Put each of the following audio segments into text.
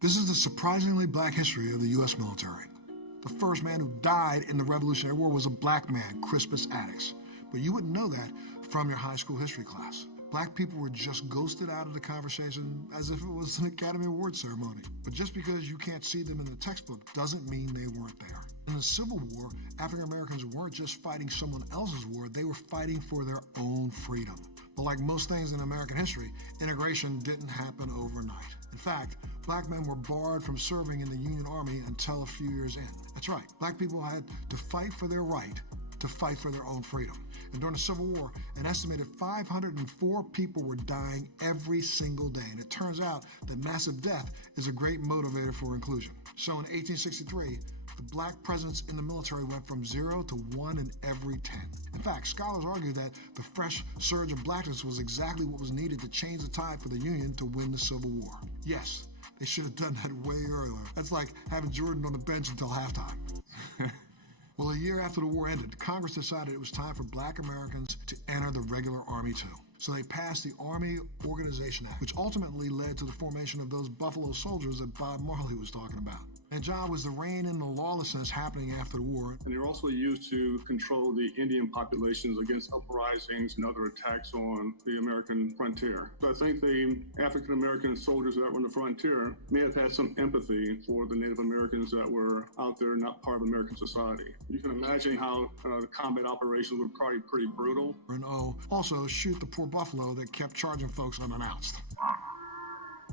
This is the surprisingly black history of the U.S. military. The first man who died in the Revolutionary War was a black man, Crispus Attucks. But you wouldn't know that from your high school history class. Black people were just ghosted out of the conversation as if it was an Academy Award ceremony. But just because you can't see them in the textbook doesn't mean they weren't there. In the Civil War, African Americans weren't just fighting someone else's war, they were fighting for their own freedom. But like most things in American history, integration didn't happen overnight. In fact, black men were barred from serving in the Union Army until a few years in. That's right, black people had to fight for their right to fight for their own freedom. And during the Civil War, an estimated 504 people were dying every single day. And it turns out that massive death is a great motivator for inclusion. So in 1863, the black presence in the military went from 0 to 1 in every 10. In fact, scholars argue that the fresh surge of blackness was exactly what was needed to change the tide for the Union to win the Civil War. Yes, they should have done that way earlier. That's like having Jordan on the bench until halftime. Well, a year after the war ended, Congress decided it was time for black Americans to enter the regular Army too. So they passed the Army Organization Act, which ultimately led to the formation of those Buffalo Soldiers that Bob Marley was talking about. And job was the rein in the lawlessness happening after the war. And they were also used to control the Indian populations against uprisings and other attacks on the American frontier. So I think the African American soldiers that were on the frontier may have had some empathy for the Native Americans that were out there not part of American society. You can imagine how the combat operations were probably pretty brutal. And also shoot the poor buffalo that kept charging folks unannounced.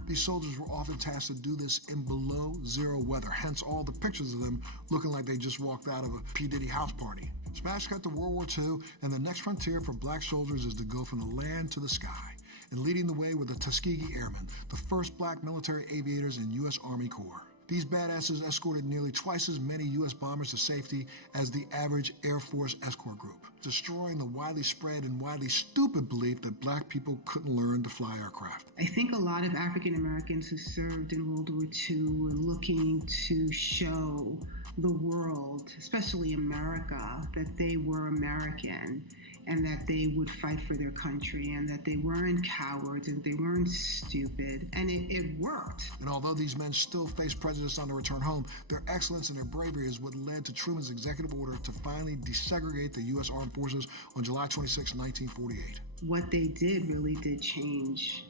These soldiers were often tasked to do this in below zero weather, hence all the pictures of them looking like they just walked out of a P. Diddy house party. Smash cut to World War II, and the next frontier for black soldiers is to go from the land to the sky. And leading the way were the Tuskegee Airmen, the first black military aviators in U.S. Army Corps. These badasses escorted nearly twice as many U.S. bombers to safety as the average Air Force escort group, destroying the widely spread and widely stupid belief that black people couldn't learn to fly aircraft. I think a lot of African Americans who served in World War II were looking to show the world, especially America, that they were American and that they would fight for their country and that they weren't cowards and they weren't stupid. And it worked. And although these men still face prejudice on their return home, their excellence and their bravery is what led to Truman's executive order to finally desegregate the U.S. Armed Forces on July 26, 1948. What they did really did change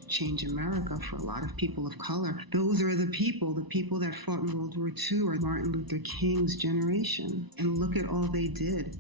America for a lot of people of color. Those are the people that fought in World War II are Martin Luther King's generation. And look at all they did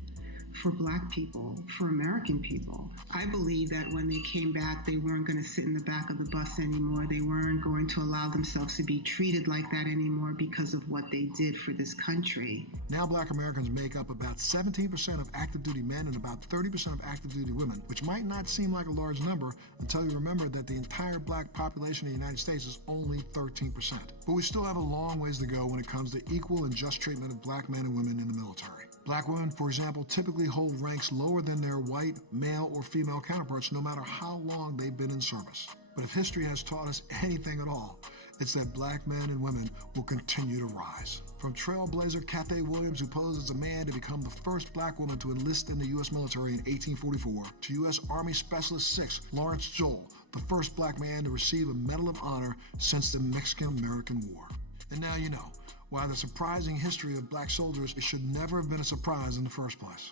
for black people, for American people. I believe that when they came back, they weren't going to sit in the back of the bus anymore. They weren't going to allow themselves to be treated like that anymore because of what they did for this country. Now black Americans make up about 17% of active duty men and about 30% of active duty women, which might not seem like a large number until you remember that the entire black population in the United States is only 13%. But we still have a long ways to go when it comes to equal and just treatment of black men and women in the military. Black women, for example, typically hold ranks lower than their white, male, or female counterparts no matter how long they've been in service. But if history has taught us anything at all, it's that black men and women will continue to rise. From trailblazer Cathay Williams, who posed as a man to become the first black woman to enlist in the U.S. military in 1844, to U.S. Army Specialist 6, Lawrence Joel, the first black man to receive a Medal of Honor since the Mexican-American War. And now you know why the surprising history of black soldiers should never have been a surprise in the first place.